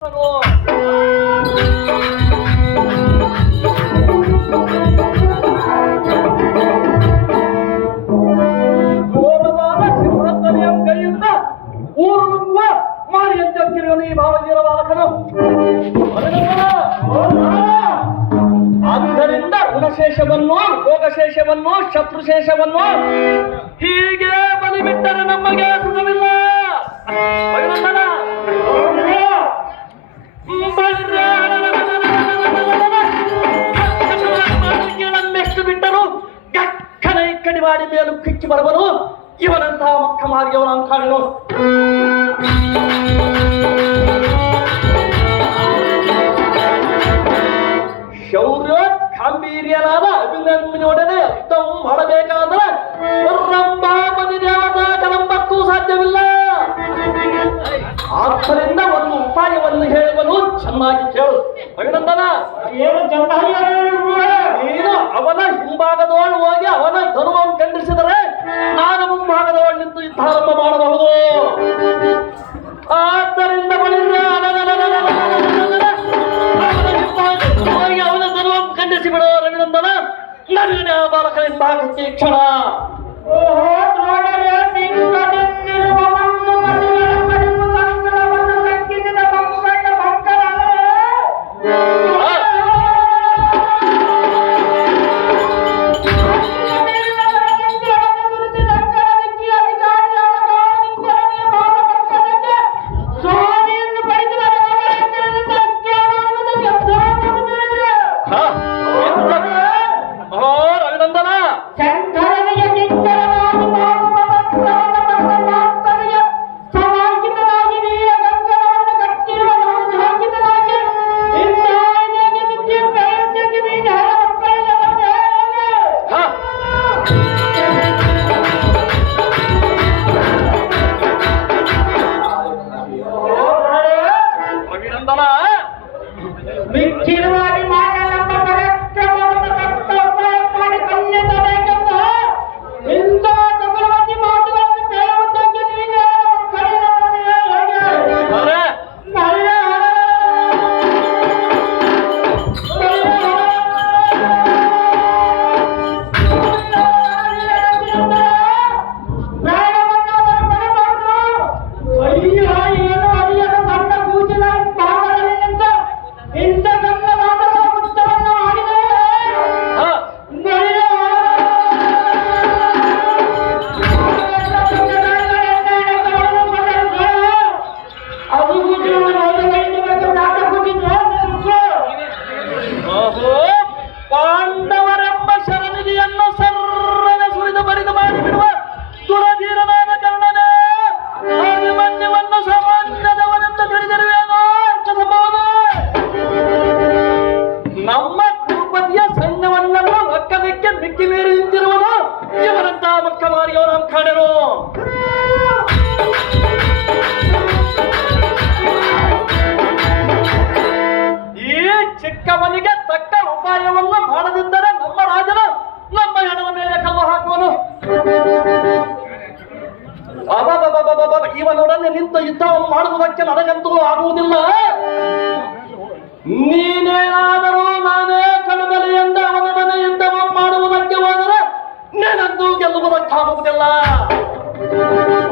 ಘೋರವಾದ ಸಿಂಹಧ್ವನಿಯ ಕೈಯಿಂದ ಊರುಳುವ ಮಾರಿಯಂತಿರುವನು ಈ ಭಾವವೀರ ಬಾಲಕನು. ಆದ್ದರಿಂದ ಋಣಶೇಷವನ್ನು, ರೋಗಶೇಷವನ್ನು, ಶತ್ರುಶೇಷವನ್ನು ಹೀಗೆ ಬಲಿಬಿಟ್ಟರೆ ನಮಗೆ ಸುಖವಿಲ್ಲ. ಮೆಷ್ಟು ಬಿಟ್ಟರು ಗಕ್ಕನೆ ಕಡಿವಾಡಿ ಮೇಲೂ ಕಿಕ್ಕಿ ಬರಬನು ಇವನಂತಹ ಮಕ್ಕ ಮಾರ್ಗವನ ಕಾಣನು. ಶೌರ್ಯ ಗಾಂಭೀರ್ಯನಾದ ಅಭಿನಂದನೆಯೊಡನೆ ಯುದ್ಧ ಮಾಡಬೇಕಾದರೆ ರಂಭಾಪತಿ ದೇವತಾ ಕಲಂಬಕ್ಕೂ ಸಾಧ್ಯವಿಲ್ಲ. ಆದ್ದರಿಂದ ಒಂದು ಉಪಾಯವನ್ನು ಹೇಳುವನು, ಚೆನ್ನಾಗಿ ಕೇಳು ಅಭಿನಂದನ. ನೀನು ಅವನ ಹಿಂಭಾಗದೊಳು ಹೋಗಿ ಅವನ ಧರ್ಮವನ್ನು ಖಂಡಿಸಿದರೆ ನಾನು ಮುಂಭಾಗದೊಳು ನಿಂತು ಯುದ್ಧಾರಂಭ ಮಾಡಬಹುದು. ಆದ್ದರಿಂದ ಅವನ ಧರ್ಮವನ್ನು ಖಂಡಿಸಿ ಬಿಡುವ ರವಿನಂದನ. ನನ್ನ ಬಾಲಕನ ಹಿಂಭಾಗಕ್ಕೆ ಕ್ಷಣ ಪಾಂಡವರೆಂಬ ಶರಣಿಗೆಯನ್ನು ಸರ್ರನೆ ಸುರಿದು ಬರಿದು ಮಾಡಿಬಿಡುವ ದುರಧೀರನಾದ ಕರ್ಣನೇ ಅಭಿಮನ್ಯುವನ್ನು ಸಾಮಾನ್ಯದವನೆಂದು ತಿಳಿದಿರುವೇನೋ ಸಂಭವನ. ನಮ್ಮ ತಿರುಪತಿಯ ಸೈನ್ಯವನ್ನೆಲ್ಲ ಒಕ್ಕಲಿಕ್ಕೆ ಮಿಕ್ಕಿ ಮೀರಿ ನಿಂತಿರುವುದು ಇವರಂತಹ ಮಕ್ಕ ಮಾರಿಯೋ ನಮ್ಮ ಕಾಣೆನು. ಚಿಕ್ಕವನಿಗೆ ತಕ್ಕ ಉಪಾಯವನ್ನು ಮಾಡದಿದ್ದರೆ ನಮ್ಮ ರಾಜನು ನಮ್ಮ ಹೆಣದ ಮೇಲೆ ಕಲ್ಲು ಹಾಕುವನು. ಇವನೊಡನೆ ನಿಂತು ಯುದ್ಧವನ್ನು ಮಾಡುವುದಕ್ಕೆ ನನಗಂತೂ ಆಗುವುದಿಲ್ಲ. ನೀನೇನಾದರೂ ನಾನೇ ಕಣದಲ್ಲಿ ಎಂದ ಅವನೊಡನೆ ಯುದ್ಧವನ್ನು ಮಾಡುವುದಕ್ಕೆ ಹೋದರೆ ನೀನಂತೂ ಗೆಲ್ಲುವುದಕ್ಕಾಗುವುದಿಲ್ಲ.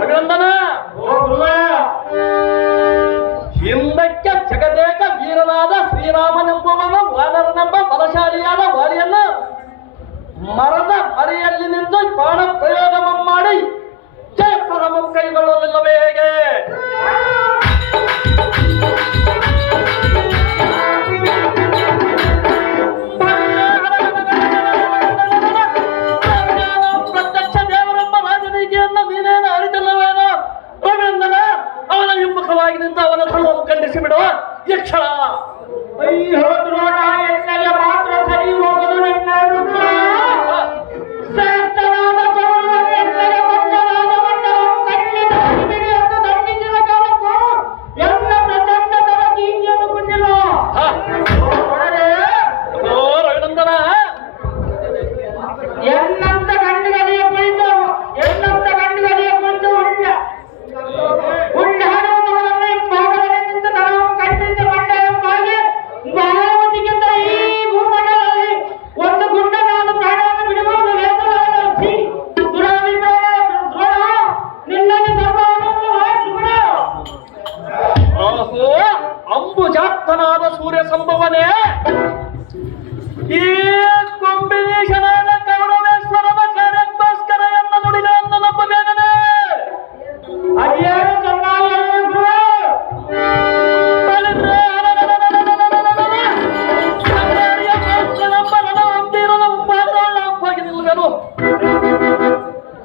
ಅಭಿನಂದನ. ಹಿಂದಕ್ಕೆ ಜಗದೇಕ ವೀರನಾದ ಶ್ರೀರಾಮನೆಂಬುವನು ವಾನರನೆಂಬ ಬಲಶಾಲಿಯಾದ ವಾಲಿಯನ್ನು ಮರದ ಮರೆಯಲ್ಲಿ ನಿಂತು ಬಾಣ ಪ್ರಯೋಗ ಮಾಡಿ ಜಯಪರಮ ಕೈಗೊಳ್ಳಲಿಲ್ಲವೇ ಹೇಗೆ? ಪ್ರತ್ಯಕ್ಷ ದೇವರೆಂಬ ರಾಜನೀತಿಯನ್ನು ನೀನೇನು ಅರಿತಲ್ಲವೇನೋ ಅಭಿನಂದನ. ಅವನ ಹಿಮ್ಮುಖವಾಗಿ ನಿಂತು ಅವನ ಧರ್ಮವನ್ನು ಖಂಡಿಸಿ ಬಿಡುವ ಯಕ್ಷಣ. ಮಾತ್ರ ಸರಿ ಹೋಗಲು ಉಂಡ ನಾಥನಾದ ಸೂರ್ಯ ಸಂಭವನೇ, ಈ ಕೊಂಬಿನೀಶನಾದ ಕೌರವೇಶ್ವರನ ಕಾರ್ಯಕ್ಕೋಸ್ಕರ ಎನ್ನ ನುಡಿಗಳನ್ನು ನಂಬಬೇಕನೆ. ಅದೇನು ಚೆನ್ನಾಗಿ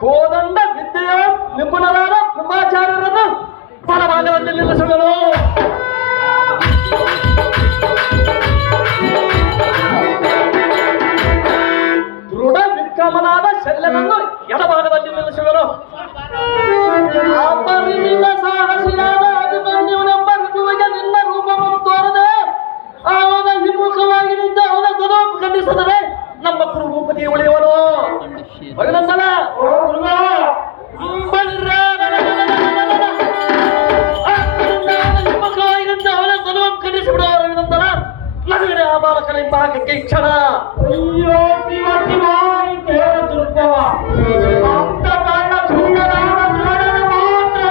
ಕೋದಂಡ ವಿದ್ಯೆಯ ನಿಪುಣರಾದ ಬ್ರಹ್ಮಾಚಾರ್ಯರನ್ನು ಪರಭಾಗದಲ್ಲಿ ನಿಲ್ಲಿಸುವರು. ದೃಢ ವಿಕ್ರಮನಾದ ಶಲ್ಯನನ್ನು ಎಡಭಾಗದಲ್ಲಿ ನಿಲ್ಲಿಸುವರು. ಅಪರಿಮಿತ ಸಾಹಸಿಯಾದ ಅಭಿಮನ್ಯುವನೆಂಬ ಋತುವಿಗೆ ನಿನ್ನ ರೂಪವನ್ನು ತೋರದೆ ಅವನ ಹಿಮ್ಮುಖವಾಗಿ ನಿಂತ ಅವನ ಧನವನ್ನು ಖಂಡಿಸಿದರೆ ನಮ್ಮ ಕುರುಭೂಪತಿ ಉಳಿಯುವನು. ಅಭಿನಂದನ. ಹಿಮ್ಮುಖವಾಗಿ ನಿಂತ ಅವನ ಧನವನ್ನು ಖಂಡಿಸಿಬಿಡುವ ಅಭಿನಂದನ. ನಡುವಿನ ಆ ಬಾಲಕನ ಭಾಗಕ್ಕೆ ಕ್ಷಣ. ಅಯ್ಯೋ ಶಿವ ಶಿವ ದುರ್ಗವ ಅಂತ ಕಾರಣ ಸುಂದರಾದ ದ್ರೋಣನ ಮಾತ್ರ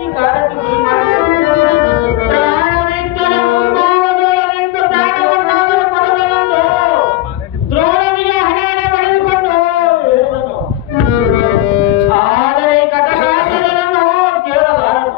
ಈ ಕಾರಣಕ್ಕೆ ಗುರಿ ಮಾಡಿದರು. ಪ್ರಾಣವಿದ್ದರೆ ಮುಂಭಾಗದೊಳಗೆಂದು ಪ್ರಾಣವನ್ನಾದರೂ ಕೊಡಲೆಂದು ದ್ರೋಣನಿಗೆ ಹಣೆಯನ್ನು ಪಡೆದುಕೊಂಡು ಹೇಳಿದನು. ಆದರೆ ಕಟಕಾಚರನನ್ನು ಕೇಳಲಾರನು.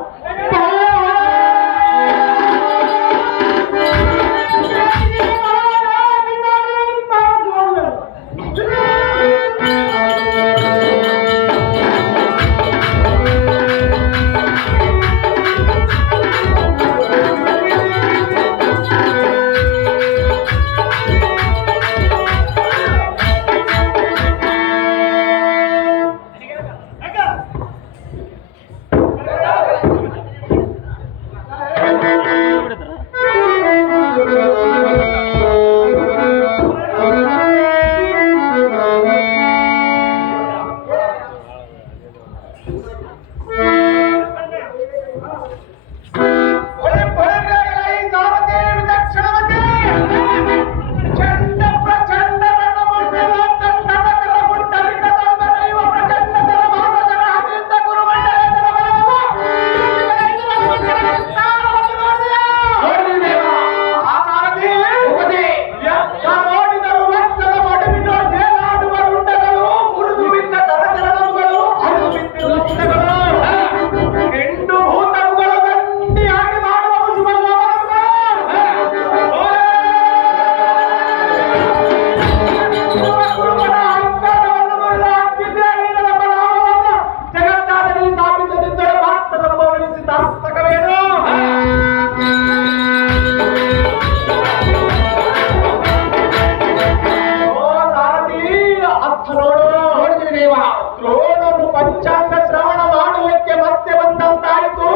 ದ್ರೋಣನು ಪಂಚಾಂಗ ಶ್ರವಣ ಮಾಡುವುದಕ್ಕೆ ಮತ್ತೆ ಬಂದಂತಾಯಿತು.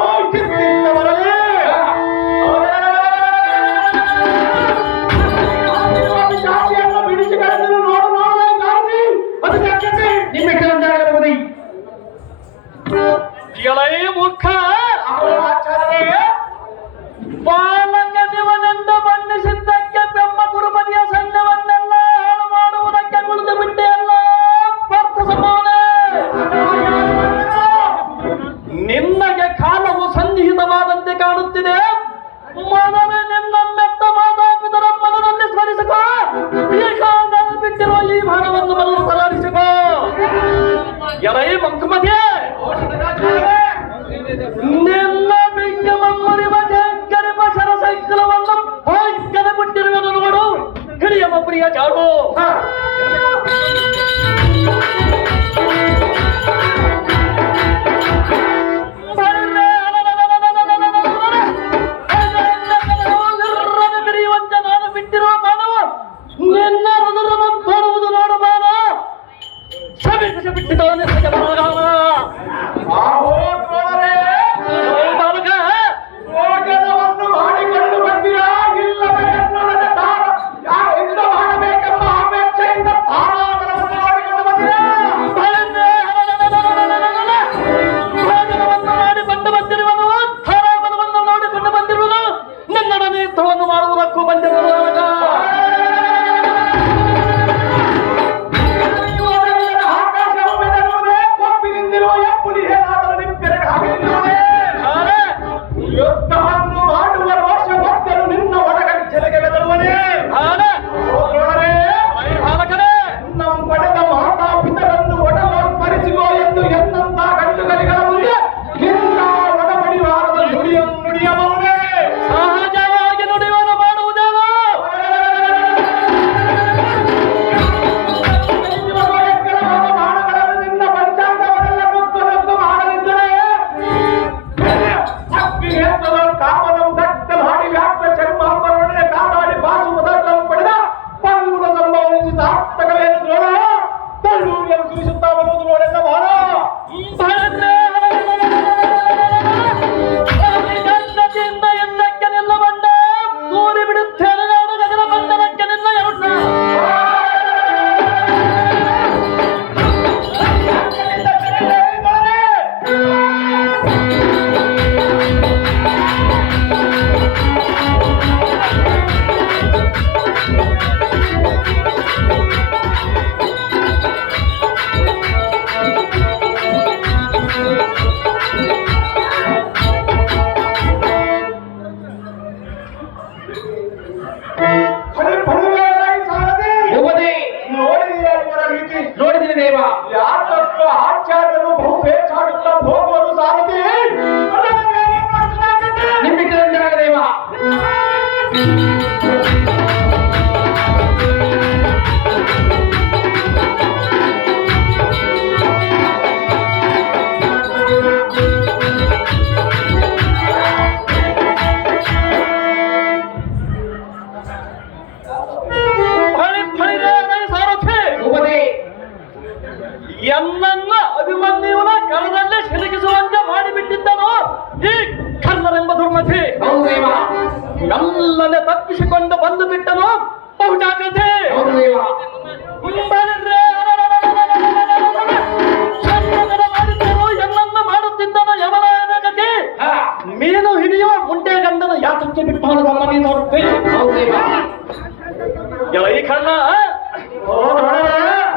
ಜಾತಿಯನ್ನು ಬಿಡಿಸಿಕೊಂಡು ನೋಡು ಜಾತಿ ನಿಮ್ಮಿಟ್ಟಂತಾಗಬಹುದು. ಮುಖ ಬಾಲಕ ನಿವನೆಂದು ಬಣ್ಣಿಸಿದ್ದಕ್ಕೆ ಬೆಮ್ಮ ಗುರುಪತಿಯ ಸೈನ್ಯವನ್ನೆಲ್ಲ ಹಾಳು ಮಾಡುವುದಕ್ಕೆ ಕುಳಿತು ಬಿಟ್ಟೆ ಅಲ್ಲ ಪಾರ್ಥ ಸಂಭವನೆ. ನಿನ್ನಗೆ ಕಾಲವು ಸನ್ನಿಹಿತವಾದಂತೆ ಕಾಣುತ್ತಿದೆ. ಮೊದಲೇ ನಿನ್ನ ಮೆತ್ತ ಮಾತಾಪಿತರ ಮನದಲ್ಲಿ ಸ್ಮರಿಸಿಕೋ. ಈ ಕಾಲದಲ್ಲಿ ಬಿಟ್ಟಿರುವ ಈ ಭಾರವನ್ನು ಮೊದಲು ತಲಾರಿಸಿಕೋ. ಎಲೈ ಮಂಕುಮತಿ, ನಿನ್ನ ಬಿಂಗಮರಿವ ಜಂಕರಿವ ಶರಸೈಕಲವನ್ನು ಹೋಯ್ಕನೆ ಬಿಟ್ಟಿರುವುದು ನೋಡು. ಹಿಡಿಯಮ್ಮ ಪ್ರಿಯ ಜಾಡು. ಬಿರಿಯುವಂತೆ ನಾನು ಬಿಟ್ಟಿರುವ ಬಾಣವ ನಿನ್ನ ಹೃದಯವನ್ನು ತೋರುವುದು ನೋಡು. ಬಾಣ ಸಭೆ ಬಿಟ್ಟಿದ್ದವನೇ ಭೋಜನವನ್ನು ಮಾಡಿಕೊಂಡು ಬಂದಿರಾ ಇಲ್ಲವೇ ಎನ್ನುವುದೇ ಇಂದು ಮಾಡಬೇಕೆಂಬ ಅಪೇಕ್ಷೆಯಿಂದ ತಾರಾಗಣವನ್ನು ಮಾಡಿಕೊಂಡು ಬಂದಿರಾ? ಭೋಜನವನ್ನು ಮಾಡಿಕೊಂಡು ಬಂದಿರುವನು, ತಾರಾಗಣವನ್ನು ನೋಡಿಕೊಂಡು ಬಂದಿರುವನು, ನಿನ್ನೊಡನೆ ಯುದ್ಧವನ್ನು ಮಾಡುವುದಕ್ಕೂ ಬಂದಿರುವನು. ಆಕಾಶವು ಬೆದರುವುದೇ, ಕೊಪ್ಪಿನಿಂದಿರುವ ಎಪ್ಪುಲಿ ಏನಾದರೂ ನಿಂತಿರಗೆ ಹಾಗೆ ಯುದ್ಧವನ್ನು ಮಾಡುವ ರೋಷ ಭಕ್ತರು ನಿನ್ನ ಒಳಗೆ ಭೂಪತಿ ನೋಡಿದ್ದೀನಿ ದೇವ. ಯಾಕಪ್ಪ ಆಚಾರ್ಯರು ಬಹು ಬೇಚಾಡುತ್ತಾ ಹೋಗುವುದು ಸಾರಥಿ ನಿಮ್ಮಿಂದ ದೇವ. ಎನ್ನನ್ನ ಅಭಿಮನ್ಯುವನ ಕರದಲ್ಲೇ ಸಿಲುಕಿಸುವಂತೆ ಮಾಡಿಬಿಟ್ಟಿದ್ದನು ಈ ಕರ್ಣನೆಂಬ ದುರ್ಮತಿ. ಎಲ್ಲನೇ ತಪ್ಪಿಸಿಕೊಂಡು ಬಂದು ಬಿಟ್ಟನು ಬಹುಜಾಗ್ರತೆ. ಎನ್ನನ್ನು ಮಾಡುತ್ತಿದ್ದನು ಯಮನಾಯನ ಗತಿ. ಮೀನು ಹಿಡಿಯುವ ಮುಂಟೆ ಗಂಡನ ಯಾತಕ್ಕೆ ಬಿಟ್ಟು ಈ ಕರ್ಣ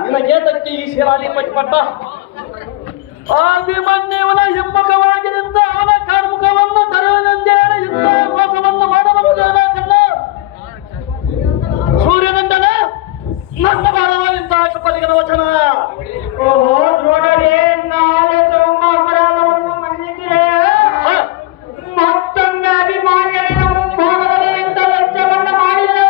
ನಿನಗೇತಕ್ಕೆ ಈ ಶಿಲಾಧಿಪಟ್ಟ ಅಭಿಮನ್ಯುವನ ಹಿಮ್ಮುಖವಾಗಿ ನಿಂತ ಅವನ ಕಾರ್ಮುಖವನ್ನು ತರುವನೆಂದೇಳಿ ಯುದ್ಧ ಮೋಸವನ್ನು ಮಾಡಬಹುದಾದ ಕಣ್ಣ ಸೂರ್ಯನಂದನ ನನ್ನ ಭಾರವ ಇಂತಹ ಕಪ್ಪಲಿಗನ ವಚನ. ಅಪರಾಧವನ್ನು ಮನ್ನಿಸಿದೆ. ಮತ್ತೊಮ್ಮೆ ಅಭಿಮಾನಿಗಳ ಮುಂಭಾಗದಲ್ಲಿ ನಿಂತ ವೆಚ್ಚವನ್ನು ಮಾಡಿದೆ.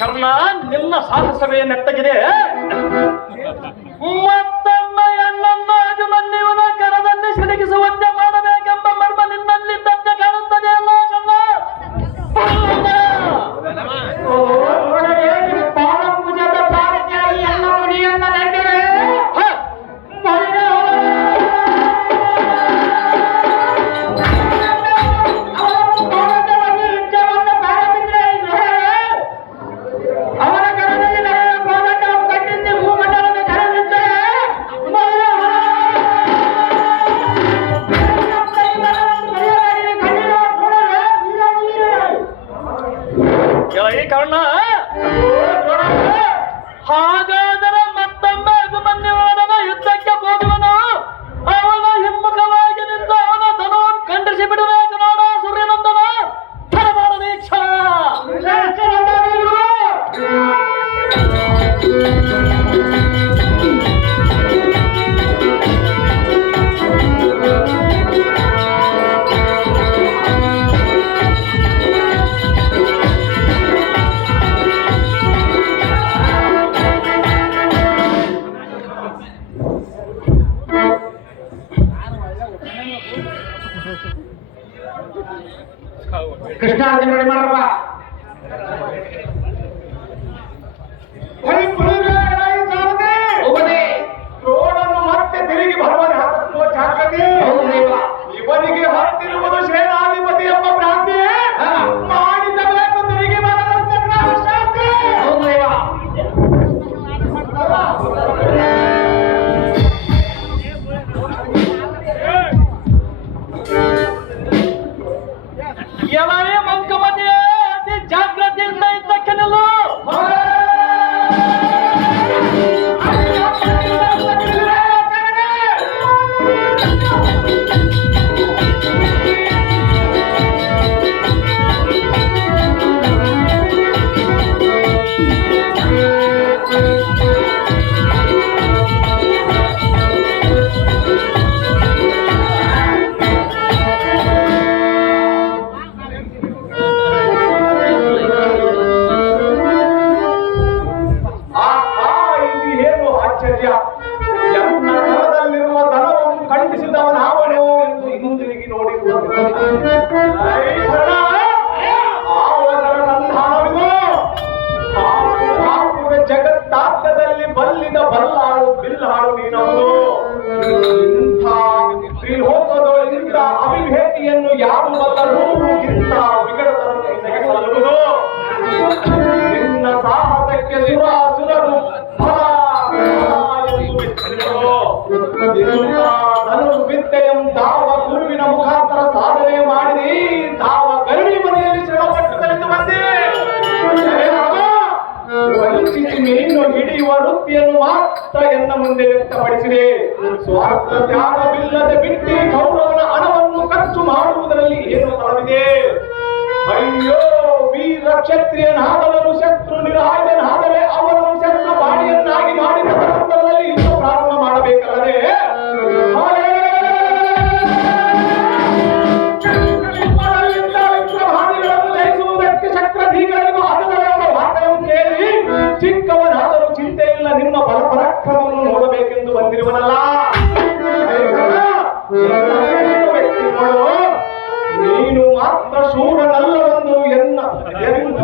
ಕರ್ಣ ನಿನ್ನ ಸಾಹಸವೇ ನೆಟ್ಟಗಿದೆ. ಮತ್ತೊಮ್ಮೆ ಎನ್ನನ್ನು ಅಭಿಮನ್ಯುವನ ಕರದಲ್ಲಿ ಸಿಲುಕಿಸುವಂತೆ ಮಾಡಬೇಕೆಂಬ ಮರ್ಮ ನಿನ್ನಲ್ಲಿದ್ದಂತೆ ಕಾಣುತ್ತದೆ ಅಲ್ಲ ಕರ್ಣ. ಕರ್ಣ ಹಾಗಾದರೆ ಮತ್ತೊಮ್ಮೆ ಅಭಿಮನ್ಯುವನ ಯುದ್ಧಕ್ಕೆ ಹೋಗುವನು. ಅವನ ಹಿಮ್ಮುಖವಾಗಿ ನಿಂತ ಅವನ ಧನವನ್ನು ಖಂಡಿಸಿ ಬಿಡಬೇಕು ನೋಡ ಸೂರ್ಯನಂದನ. ಧನಮಾಡಲಿ ಕ್ಷಣ ಕೃಷ್ಣ ನೋಡಿ ಮಾಡಪ್ಪ. ರೋಡನ್ನು ಮತ್ತೆ ತಿರುಗಿ ಬರುವನೆ ಹಾಕುವ ಜಾಗೃತಿ. ಇವನಿಗೆ ಹತ್ತಿರುವುದು ಸೇನಾಧಿಪತಿ ಎಂಬ ಭ್ರಾಂತಿ. ಮಾಡಿಸಬೇಕು ತಿರುಗಿ ಬರದಂತೆ ಶಾಸ್ತ್ರಿ. ಎಲ್ಲವೇ ಮಂಕಮತಿಯೇ ಅತಿ ಜಾಗ್ರತೆಯಿಂದ ಇದ್ದಕ್ಕೆ ನಿಲ್ಲು. ಮಾತ್ರ ಎನ್ನ ಮುಂದೆ ವ್ಯಕ್ತಪಡಿಸಿದೆ. ಸ್ವಾರ್ಥ ತ್ಯಾಗವಿಲ್ಲದೆ ಬಿಟ್ಟಿ ಕೌರವನ ಹಣವನ್ನು ಖರ್ಚು ಮಾಡುವುದರಲ್ಲಿ ಏನು ಫಲವಿದೆ? ಅಯ್ಯೋ, ವೀರ ಕ್ಷತ್ರಿಯನಾದವನು ಶತ್ರು ನಿರಾಯುಧನಾದರೆ ಅವನು ಶತ್ರು ಬಾಡಿಯನ್ನಾಗಿ ಮಾಡಿದ ನಂತರದಲ್ಲಿ ಯುದ್ಧ ಪ್ರಾರಂಭ ಮಾಡಬೇಕಲ್ಲದೆ ವಿಗ್ರಹಾದಿಗಳನ್ನು ಜಯಿಸುವುದಕ್ಕೆ ಶಕ್ರಧೀಗಳಿಗೂ ಅದರ ವಾರ್ತೆಯನ್ನು ಕೇಳಿ ಚಿಕ್ಕವನಾದರೂ ಚಿಂತೆ ಇಲ್ಲ, ನಿಮ್ಮ ಬಲ ಪರಾಕ್ರಮವನ್ನು ನೋಡಬೇಕೆಂದು ಬಂದಿರುವನಲ್ಲ. ವ್ಯಕ್ತಿ ನೋಡು, ನೀನು ಮಾತ್ರ ಶೂರನಲ್ಲವೆಂದು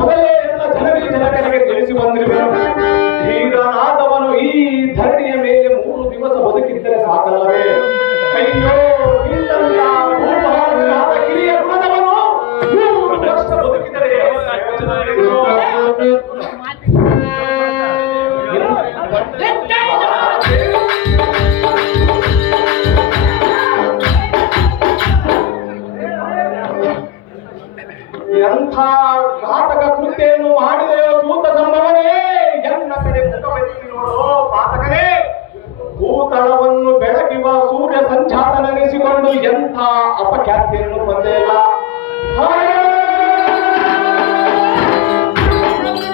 ಮೊದಲೇ ಎಲ್ಲ ಜನರಿಗೆ ತಿಳಿಸಿ ಬಂದಿರುವೆನು. ಧೀರನಾದವನು ಈ ಧರಣಿಯ ಮೇಲೆ 3 ದಿವಸ ಬದುಕಿದ್ದರೆ ಸಾಕಲ್ಲವೇ? ಅಯ್ಯೋ, ಇಲ್ಲಂತ ಭೂಮಹಾರಾಜನಾದ ಕಿರಿಯ ಗುಣದವನು 3 ವರ್ಷ ಬದುಕಿದರೆ ಎಂಥ ಘಾತಕ ಕೃತ್ಯವನ್ನು ಮಾಡಿದೆಯೋ ಭೂತ ಸಂಭವನೇ, ಎನ್ನ ಕಡೆ ಮುಖವೆತ್ತಿ ನೋಡೋ ಪಾತಕನೇ. ಭೂತಳವನ್ನು ಬೆಳಗಿವ ಸೂರ್ಯ ಸಂಜಾತನೆನಿಸಿಕೊಂಡು ಎಂಥ ಅಪಖ್ಯಾತಿಯನ್ನು ಹೊಂದಿಲ್ಲ.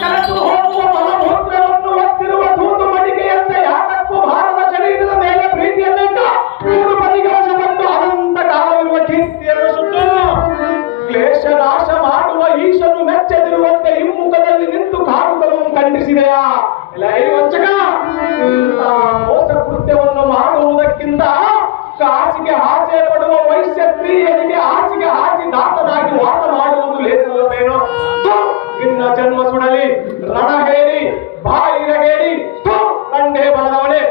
ಕಳೆದು ಹೋಗುವ ಮಲಮೂತ್ರವನ್ನು ಒತ್ತಿರುವ ತೂತು ಮಡಿಕೆಯಂತ ಯಾತಕ್ಕೂ ಭಾರತ ಶರೀರದ ಮೇಲೆ ಪ್ರೀತಿಯನ್ನಿಟ್ಟ 3 ಬದಿಗೆ ಬಂದು ಅನಂತ ಕಾಲವಿರುವ ಕೀರ್ತಿಯನ್ನು ಸುಟ್ಟು ಕ್ಲೇಶ ನಾಶ ಮಾಡುವ ಈಶನು ಮೆಚ್ಚದಿರುವಂತೆ ಹಿಮ್ಮುಖದಲ್ಲಿ ನಿಂತು ಕಾರುಗಳನ್ನು ಖಂಡಿಸಿದೆಯಾ? ಇಲ್ಲ, ಈ ವಂಚಕ, ಮೋಸ ಕೃತ್ಯವನ್ನು ಮಾಡುವುದಕ್ಕಿಂತ ಕಾಸಿಗೆ ಆಸೆ ಪಡುವ ವೈಶ್ಯ ಸ್ತ್ರೀಯರಿಗೆ ಹಾಸಿಗೆ ಹಾಸಿ ದಾತನಾಗಿ ವಾಸ ಮಾಡುವುದು ಲೇಸಲ್ಲವೇನೋ? ಇನ್ನ ಜನ್ಮ ಸುಡಲಿ, ರಣ ಹೇಳಿ, ಬಾಯಿರಗೇಡಿ, ಕಂಡೇ ಬರದವನೇ.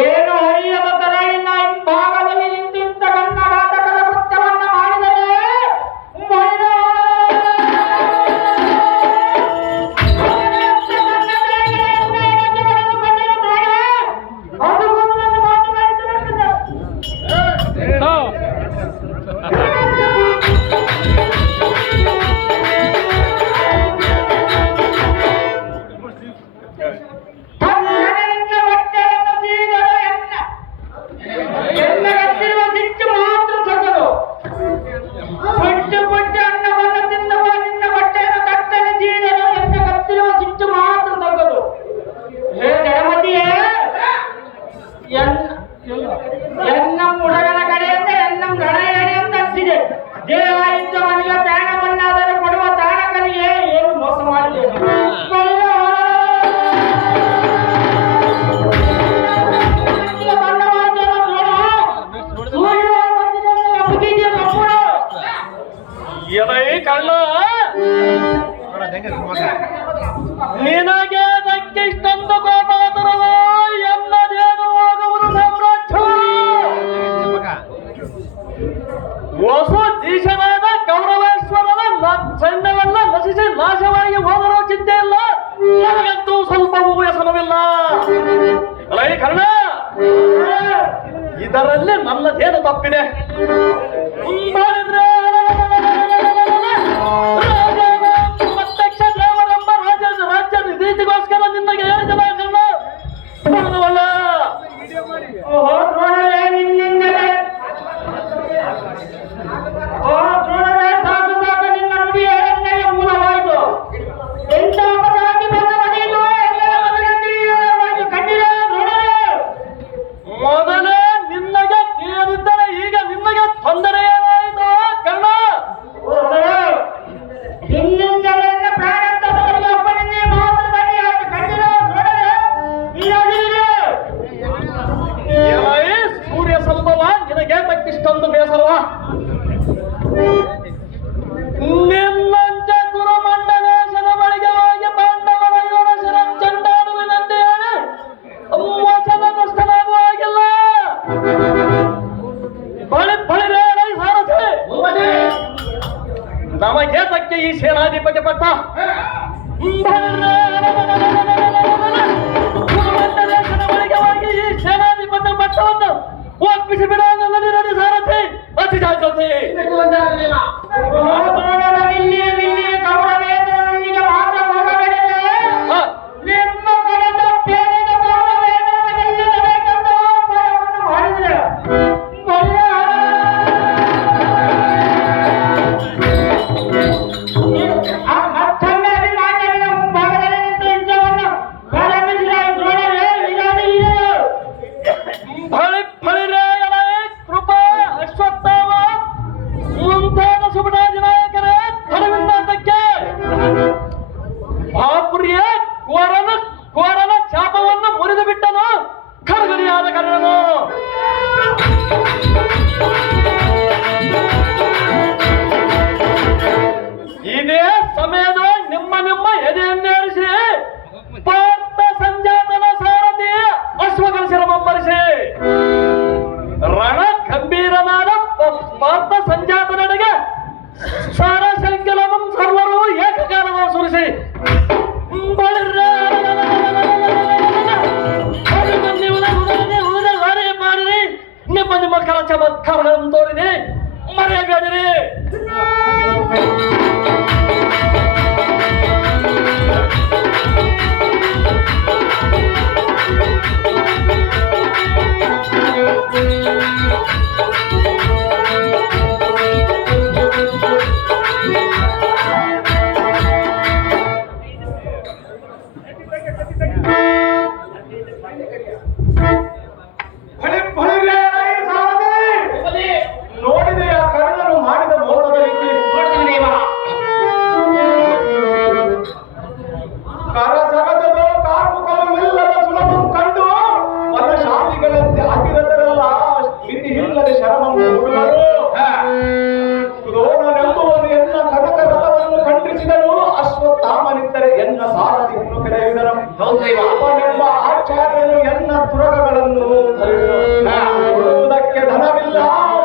ಏನು ಹರಿಯದ ತಲೆಯಿಂದ ಹಿಂಭಾಗದಲ್ಲಿ ನಿಂತಿದ್ದ ಗಂಡಘಾತಕರ ಕೃತ್ಯವನ್ನ ಮಾಡಿದರೆ ದೇವಾಯುಧವನಿಗೆ ಪ್ರಾಣವನ್ನಾದರೂ ಕೊಡುವ ತಾರಕನಿಗೆ ಏನು ಮೋಸ ಮಾಡಿದೆ? ಕಳ್ಳ, ನಿನಗೆ ದಕ್ಕಿಷ್ಟೊಂದು ಕೋಪ ತರಲು ಎಲ್ಲದೇನು ಹೋಗುವುದು ಸಾಮ್ರಾಜ್ಯ. ಹೊಸ ದೇಶವಾದ ಕೌರವೇಶ್ವರನ ಸೈನ್ಯವೆಲ್ಲ ನಶಿಸಿ ನಾಶವಾಗಿ ಹೋದರೂ ಚಿಂತೆ ಇಲ್ಲ, ನನಗಂತೂ ಸ್ವಲ್ಪವೂ ವ್ಯಸನವಿಲ್ಲ. ಕರ್ಣ, ಇದರಲ್ಲಿ ನನ್ನದೇನು ತಪ್ಪಿದೆ? ಪ್ರತ್ಯಕ್ಷ ದೇವರೆಂಬ ರಾಜ್ಯ ನೀತಿಗೋಸ್ಕರ ನಿನ್ನಗೆ ಹೇಳಿದಲ್ಲ ಕರ್ಣ, ಬರುವಲ್ಲ. ಸಾಕು ಸಾಕು, ನಿನ್ನ ನುಡಿ ಎಣ್ಣೆಯ ಮೂಲವಾಯಿತು. ಎಂತ ಅಪರಾಧಿ ಬಂದ ಮನೆಯಲ್ಲೂ ಕಂಡಿಲ್ಲ ನೋಡಲೇ. ಮೊದಲೇ ನಿನ್ನಗೆ ತಿಳಿಯದಿದ್ದರೆ ಈಗ ನಿನ್ನಗೆ ತೊಂದರೆ ಏನಾಯಿತು? ಅಶ್ವತ್ಥ ಒಳಗೆವಾಗಿ ಈ ಸೇನಾಧಿಪತಿ ಮಟ್ಟವನ್ನು ಒಪ್ಪಿಸಿ ಬಿಡ ನಡಿ ಸಾರಥಿ ಅತಿ ಜಾಗೃತಿ ಕೋರನ ಚಾಪವನ್ನು ಮುರಿದು ಬಿಟ್ಟನು ಖಡ್ಗನಿಯಾದ ಕರ್ಣನು. ಇದೇ ಸಮಯದ ನಿಮ್ಮ ಎದೆಯನ್ನೇರಿಸಿ ಪಾರ್ಥ ಸಂಜಾತನ ಸಾರಥಿ ಅಶ್ವಕಲಶರಮಂಬರಿಸಿ ರಣ ಗಂಭೀರನಾದ ಪಾರ್ಥ ಸಂಜಾತನೆಡೆಗೆ ಸಾರಶಂಕಲಂ ಸರ್ವರು ಏಕಕಾಲದ ಸುರಿಸಿ ಮಾಡಿರಿ. ನಿಮ್ಮ ಕಲ ಚಮತ್ಕಾರಗಳನ್ನು ತೋರಿರಿ, ಮರೆಯಬೇಡಿರಿ. ನೋಡಿದೆಯ ಕರ್ಣನು ಮಾಡಿದ ಮೋಸದ ರೀತಿ ಕರಸಗಜದ ಕಾರ್ಮುಕವೆಲ್ಲದ ಸುಲಭಂ ಕಂಡು ಮತಶಾಲಿಗಳಂತೆ ಅತಿರಥರೆಲ್ಲ ಮಿತಿ ಇಲ್ಲದೆ ಶರಣವನ್ನು ಹುಡುಗರು ದ್ರೋಣನೆಂಬುವನು ಎನ್ನ ಕನಕ ರಥವನ್ನು ಖಂಡಿಸಿದನು. ಅಶ್ವತ್ಥಾಮನಿದ್ದರೆ ಎನ್ನ ಸಾರಥಿಯನ್ನು ಕೆಡವಿದನು. ಅವನೆಂಬ ಆಚಾರ್ಯನು ಎನ್ನ ತುರಗಗಳನ್ನು ಕೊಡುವುದಕ್ಕೆ ಧನವಿಲ್ಲ,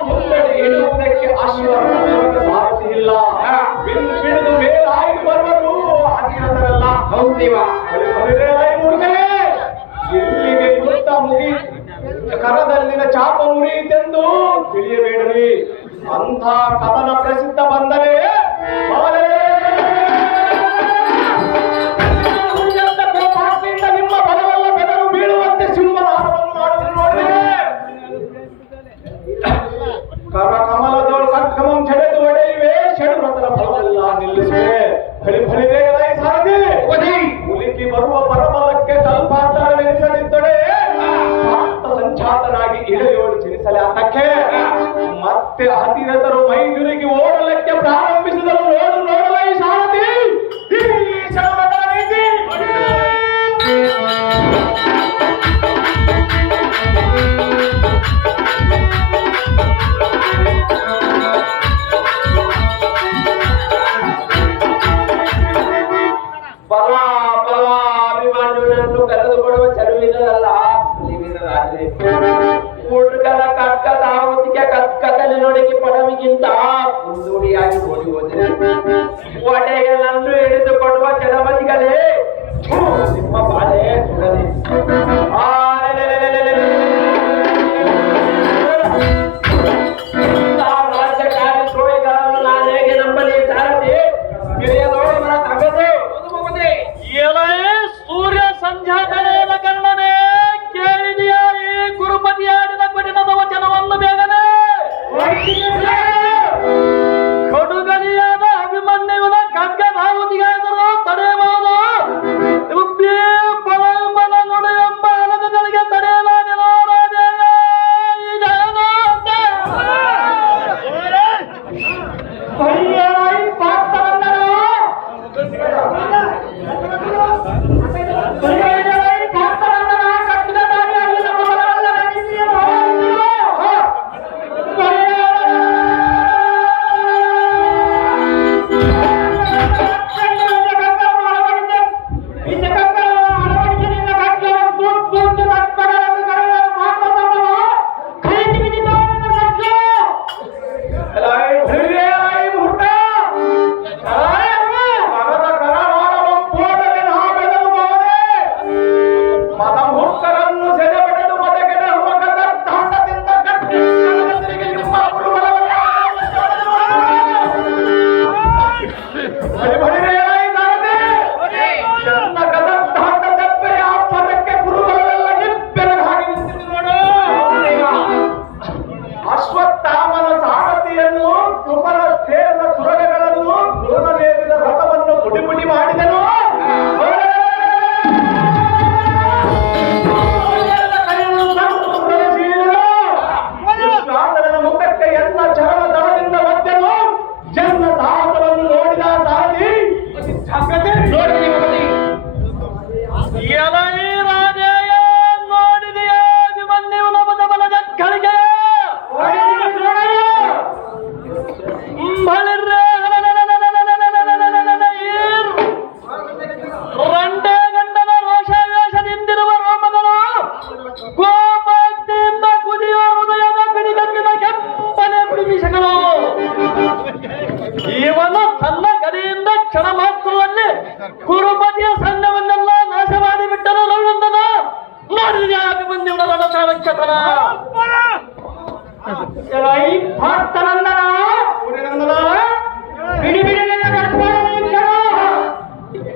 ಮುನ್ನಡೆ ಇಡುವುದಕ್ಕೆ ಅಶ್ವತ್ಥ ಸಾರಥಿ ಇಲ್ಲ. ಬಿಡಿದು ಮೇಲಾಯ್ದು ಬರುವರು ಅತಿರಥರೆಲ್ಲ ಇಲ್ಲಿಗೆ ಯುದ್ಧ ಮುಗಿ ಕರದಲ್ಲಿನ ಚಾಪ ಮುರಿಯಿತೆಂದು ತಿಳಿಯಬೇಡರಿ. ಅಂಥ ಕಥನ ಪ್ರಸಿದ್ಧ ಬಂದರೆ ನಿಮ್ಮ ಬಲವಲ್ಲ ಬೆದರು ಬೀಳುವಂತೆ ಸಿಂಹನಾದವನ್ನು ಮಾಡಿದ್ರು ನೋಡ್ರಿ. ಕರ ಕಮಲದೋಳು ಕಟ್ಕಮಂ ಚೆಡೆದು ಒಡೆಯುವೆ, ಷಡ್ರಥನ ಫಲವೆಲ್ಲ ನಿಲ್ಲಿಸುವೆ. ಬಳಿರೇ ಸಾರಥಿ ಉಲಿಕಿ ಬರುವ ಪರಬಲಕ್ಕೆ ಕಲ್ಪಾಂತರವೆನಿಸಲಿದ್ದಡೆ ಸಂಚಾತನಾಗಿ ಇಳೆಯೋಳು ಚಿರಿಸಲೆ ಅದಕ್ಕೆ ಮತ್ತೆ ಅತಿರಥರು ಮೈದುರಿಗೆ ಓಡಲಕ್ಕೆ ಪ್ರಾರಂಭಿಸಿದರು. ನೋಡಲ ಈ ಸಾರಥಿ ಈ ಶರಣರ ನೀತಿ. ಅಭಿಮಾನಿಗಳನ್ನು ಕರೆದುಕೊಳ್ಳುವ ಚಲುವಿದಲ್ಲ ಹುಡುಗನ ಕಕ್ಕದ ಆವತಿಗೆ ಕಕ್ಕದಲ್ಲಿ ನೊಡಗಿ ಪಡವಿಗಿಂತ ಮುಂದೂಡಿಯಾಗಿ ಓಡಿ ಹೋದರೆ ಒಡೆಗೆ ನನ್ನು ಹಿಡಿದುಕೊಳ್ಳುವ ಜನಮತಿಗಳೇ ನಿಮ್ಮ ಬಾಳೆ ಸುಡಲಿ. ರಾಜ್ಯಕಾರಿ ದ್ರೋಹಿಗಳನ್ನು ನಾನು ಹೇಗೆ ನಂಬಲಿ ಸಾರಥಿ? ಗಿರಿಯದೋಳವರ ಸಂಗತಿ ಸೂರ್ಯ ಸಂಧ್ಯಾತನೆಯ ಕರ್ಣನೆ ಕೇಳಿದೆಯಾ ಈ ಗುರುಪತಿ ಆಡಿದ ಕಠಿಣದ ವಚನವನ್ನು ಬೇಗನೆ? ಕಡುಗಲಿಯಾದ ಅಭಿಮನ್ಯುವಿನ ಖಡ್ಗಧಾವತಿಗಾದರೂ ತಡೆಯಬಹುದು. ಬಲ ನುಡಿವೆಂಬ ಅಲಗುಗಳಿಗೆ ತಡೆಯಲಾಗನೋ ರಾಜೇಯ ಇದೇನು ಅಂತ ಪಾತ್ರ ಎಲೈ ರಾಜೇಯ ನೋಡಿದೆಯ ಅಭಿಮನ್ಯು ನಮದ ಬಲದ ಗಳಿಗೆಯ ಬಳಿರ್ರೆ ರಂಡೆ ಗಂಡನ ರೋಷಾವೇಶದಿಂದಿರುವ ರೋಮಗಳು ಗೋಪಾಗ್ನಿಯಿಂದ ಕುದಿಯುವ ಹೃದಯದ ಬಿಡಿಗಣ್ಣಿನ ಕೆಂಪನೆ ಬಿಡಿಮಿಷಗಳು ಇವನು ತನ್ನ ಗದೆಯಿಂದ ಕ್ಷಣ ಮಾತ್ರದಲ್ಲಿ ಕುರುಪತಿಯ ಸೈನ್ಯವನ್ನೆಲ್ಲ ನಾಶ ಮಾಡಿಬಿಟ್ಟನು ರವಿನಂದನ ನೋಡಿದ ಅಭಿಮನ್ಯುನ ರಣಚಾಣಕ್ಯತನ ಭಕ್ತನಂದನ ಬಿಡಿ ಬಿಡಿ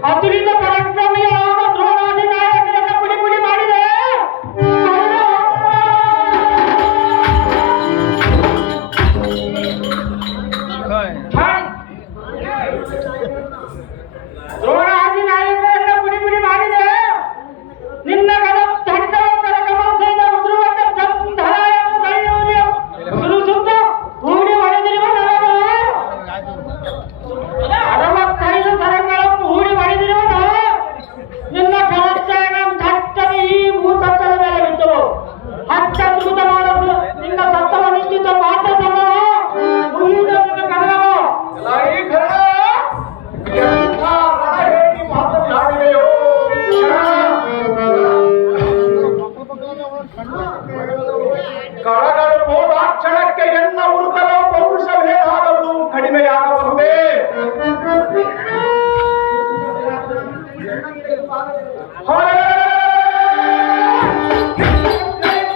ಅತುಲಿತ ಪರಾಕ್ರಮಿಯ ದ್ರೋಣಾದಿ ನಾಯಕರನ್ನ ಪುಡಿ ಪುಡಿ ಮಾಡಿದೆ ದ್ರೋಣಾದಿ ನಾಯಕರನ್ನ ಪುಡಿ ಪುಡಿ ಮಾಡಿದೆ ನಿನ್ನ ಕಲ ತಂಡವರ ಗಮನದಿಂದ ಉದುರುವಂತ ಧರಾಯ ದೈವೋರಿಯ ಸುರುಸುತ್ತ ಹೂಡಿ ಹೊಡೆದಿರುವ ಅರವತ್ತೈದು ಸರಗಳನ್ನು ಹೂಡಿ ಹೊಡೆದಿರುವನು ನಿನ್ನ ಕಲಚಾನ ಥಟ್ಟನೆ ಈ ಭೂತತ್ವದ ಮೇಲೆ ಬಿದ್ದು ಹತ್ತದ್ಭುತ ಮಾಡಲು ನಿನ್ನ ಸತ್ತವ ನಿಶ್ಚಿತ ಮಾತ್ರ ಮುಗಿದ ನಿನ್ನ ಕನ್ನಡವು ಕಳಗಳು ಹೋದಾಕ್ಷಣಕ್ಕೆ ಎನ್ನ ಉರುಕಲು ಪೌರುಷವೇನಾದರೂ ಕಡಿಮೆಯಾಗಬಹುದೇ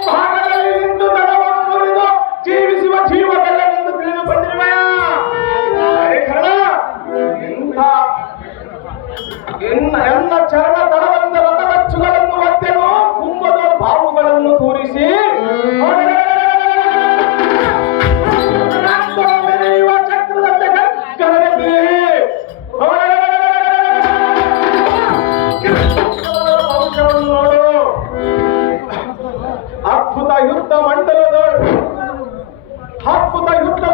ಭಾಗದಲ್ಲಿ ನಿಂತು ದಡವನ್ನು ಮುರಿದು ಜೀವಿಸುವ ಜೀವಗಳೆಂದು ತಿಳಿದುಕೊಂಡಿರುವೆ ಎನ್ನ ಚರಣ ತಳದಿಂದ ರಥಗಚ್ಚುಗಳನ್ನು ಒತ್ತೆನು ಕುಂಭದ ಬಾವುಗಳನ್ನು ತೋರಿಸಿ ಮೆರೆಯುವ ಚಕ್ರದಂತೆ ಗಗನದಲ್ಲಿ ಅಂಶವನ್ನು ನೋಡು ಅದ್ಭುತ ಯುದ್ಧ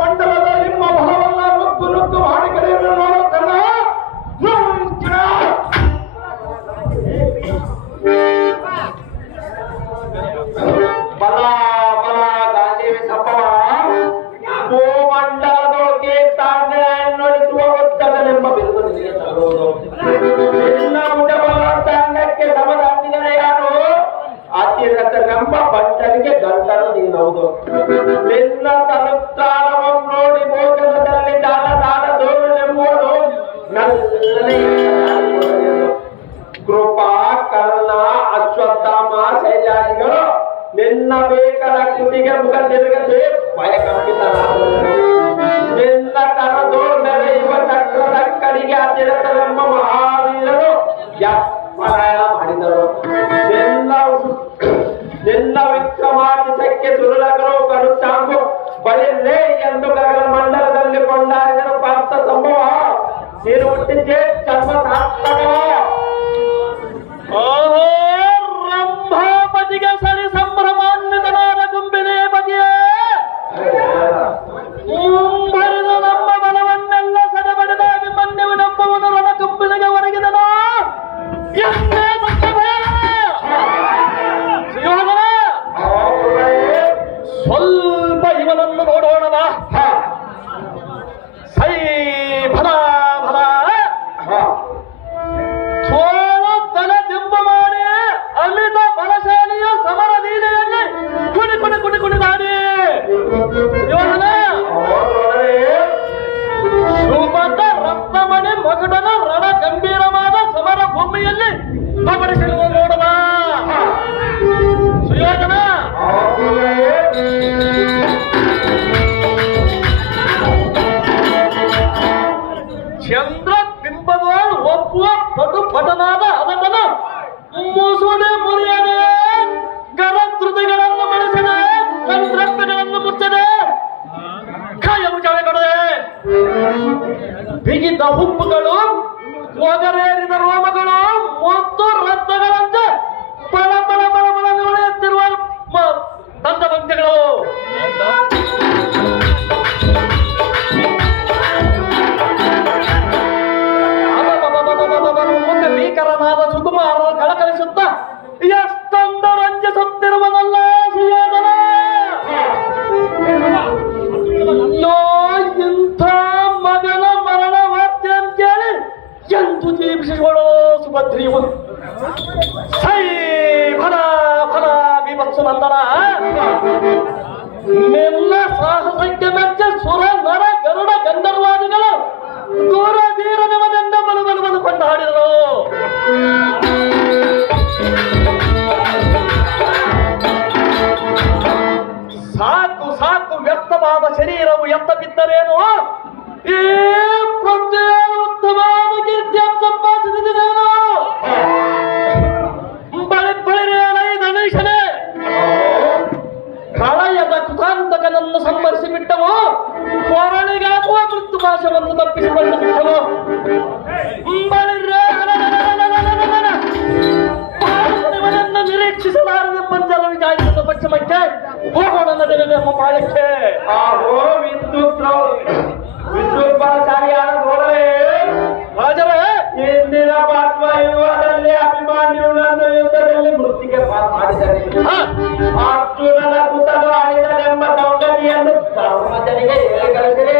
ಮಂಡಲದ ನಿಮ್ಮ ಬಲವನ್ನ ನುಗ್ಗು ನುಗ್ಗು ಮಾಡಿ ಕಡೆಯನ್ನು ನೋಡು ಕಣ್ಣ ಬಲ ಬಲ ಗಾಂಧೀವಿ ಸಂಭವ ಭೂಮಂಡಲದೊಳಗೆ ತಾನೇ ನಡೆಸುವ ಒತ್ತಡನೆಂಬ ಬಿರುದು ನಿನಗೆ ತರುವುದು ನಿನ್ನ ಉಡಬಲ ತಾಂಡಕ್ಕೆ ಸಮದಾಂಡಿಗನೇ ಯಾರು ಅತಿರಥನೆಂಬ ಬಂಟನಿಗೆ ಗಂಟನು ನೀನೌದು ನಿನ್ನ ತನುತ್ರಾಣವನ್ನು ನೋಡಿ ಭೋಜನದಲ್ಲಿ ದಾನ ದಾನ ದೋರನೆಂಬುದು ನಲ್ಲನೆ ಕೃಪಾ ಕರ್ಣ ಅಶ್ವತ್ಥಾಮ ಶೈಲಾದಿಗಳು ನಿನ್ನ ಬೇಕರ ಕೃತಿಗೆ ಮುಖ ತಿರುಗದೆ ಭಯಕಂಪಿತನಾದರು ನಿನ್ನ ಕರದು ಮೆರೆಯುವ ಚಕ್ರದ ಕಡೆಗೆ ಅತಿರಥನೆಂಬ ಮಹಾವೀರರು ಪಲಾಯನ ಮಾಡಿದರು ನಿನ್ನ ವಿಕ್ರಮಾದಿಶಕ್ಕೆ ಸುರುಳಕರು ಕರುಚಾಂಬು ಬಳಿಲ್ಲೇ ಎಂದು ಗಗನ ಮಂಡಲದಲ್ಲಿ ಕೊಂಡಾಡಿದರು ಪಾರ್ಥ ಸಂಭವ ನೀನು ಹುಟ್ಟಿದ್ದೆ ಜನ್ಮ ಸಾರ್ಥಕ ರಂಭಾಪತಿಗೆ ಸರಿ ಸಂಭ್ರಮಾನ್ವಿತನಾದ ಗುಂಬಿನೇ ಪತಿಯೇ ಮುಂಬರಿದ ನಮ್ಮ ಬಲವನ್ನೆಲ್ಲ ಸದಬಡಿದ ಅಭಿಮನ್ಯುವಿನೊಬ್ಬವನು ರಣಕುಂಬಿನಿಗೆ ಒರಗಿದನು ಎಂದೇ ಸುಯೋಧನ ಸ್ವಲ್ಪ ಇವನನ್ನು ನೋಡೋಣವಾ ಸೈ ಭಲ ಭಲ ಸೋಲು ತಲೆ ದಿಂಬ ಮಾಡಿ ಅಲ್ಲಿದ್ದ ಬಲಶಾಲಿಯ ಸಮರ ನೀಲೆಯಲ್ಲಿ ಕುಣಿದಾಡಿ ಯೋಧನ ಸುಮತ ರತ್ನಮಣಿ ಮಗುಡನ ರಣ ಗಂಭೀರವಾದ ಸಮರ ಭೂಮಿಯಲ್ಲಿ ಕಬಡಿಸಿರುವ ನೋಡುವ ಸುಯೋಧನ ಚಂದ್ರ ಬಿಂಬದ ಒಪ್ಪುವ ಪಟು ಪಟನಾದ ಅದನ್ನ ಮುಸುಡೆ ಮುರಿಯದೆ ಗರಧೃತಿಗಳನ್ನು ಬಳಸದೆ ಕಂದ್ರಪ್ಪಗಳನ್ನು ಮುಚ್ಚದೆ ಕಾಯವು ಜಳಗಡೆ ಬಿಗಿದ ಹುಬ್ಬುಗಳು ಒಗರೇರಿದ ರೋಮಗಳು ಮತ್ತು ರತ್ನಗಳಂತೆ ಬಳ ಬಳ ಬಳ ಬಳ ಎತ್ತಿರುವ ದಂತಭಕ್ತಿಗಳು ಭೀಕರನಾದ ಸುಕುಮಾರನ ಕಳಕಳಿಸುತ್ತಾ ಎಷ್ಟೊಂದು ರಂಜಿಸುತ್ತಿರುವನಲ್ಲ ಸುಯೋಧನ. ನೋ ಇಂಥ ಮಗನ ಮರಣ ವಾರ್ತೆ ಅಂತೇಳಿ ಎಂದು ಜೀವಿಸಿಕೊಳ್ಳೋ ಸುಭದ್ರಿಯು ಸೈ ಫಲ ಫಲ ವಿಭತ್ಸು ನಂದನ. ನಿನ್ನ ಸಾಹಸಕ್ಕೆ ಮೆಚ್ಚ ಸುರ ನರ ಗರುಡ ಗಂಧರ್ವಾದಿಗಳು ದೂರ ಧೀರನವನೆಂದ ಬಲು ಬಲು ಬಲು ಕೊಂಡಾಡಿದರು. ಸಾಕು ಸಾಕು, ವ್ಯರ್ಥವಾದ ಶರೀರವು ಎತ್ತ ಬಿದ್ದರೇನು, ಈ ಪ್ರತ್ಯೇಕ ಉತ್ತಮವಾದ ಕೀರ್ತಿಯನ್ನು ಸಂಪಾದಿಸಿದ್ದೇನು. ಬಳಿ ಬಳಿರೇನೈ ಗಣೇಶನೇ, ಪ್ರಳಯದ ಕುತಾಂತಕನನ್ನು ಸಂಹರಿಸಿ ಬಿಟ್ಟವು, ಕೊರಳಿಗಾಗುವ ಮೃತ್ಯುಪಾಶವನ್ನು ತಪ್ಪಿಸಿಕೊಂಡು ಬಿಟ್ಟವು. ಭಾರತವನ್ನು ನಿರೀಕ್ಷಿಸಲಾರದೆ ಪಂಚಲ ವಿಜಯದ ಪಶ್ಚಿಮಕ್ಕೆ ಹೋಗೋಣ ನಡೆದ ನಮ್ಮ ಪಾಳಕ್ಕೆ. ಆಹೋ ವಿದ್ಯುತ್ ಬಲಶಾಲಿಯಾದ ನೋಡಲೇ ರಾಜರೇ, ಇಂದಿನ ಪಾತ್ಮಯುಗದಲ್ಲಿ ಅಭಿಮಾನ್ಯುಗಳನ್ನು ಯುದ್ಧದಲ್ಲಿ ಮೃತ್ತಿಗೆ ಮಾಡಿದ್ದಾರೆ. ಅರ್ಜುನನ ಸುತ್ತಲೂ ಆಡಿದನೆಂಬ ಸಂಗತಿಯನ್ನು ಧರ್ಮಜನಿಗೆ ಹೇಳಿ ಕಳಿಸಿರಿ.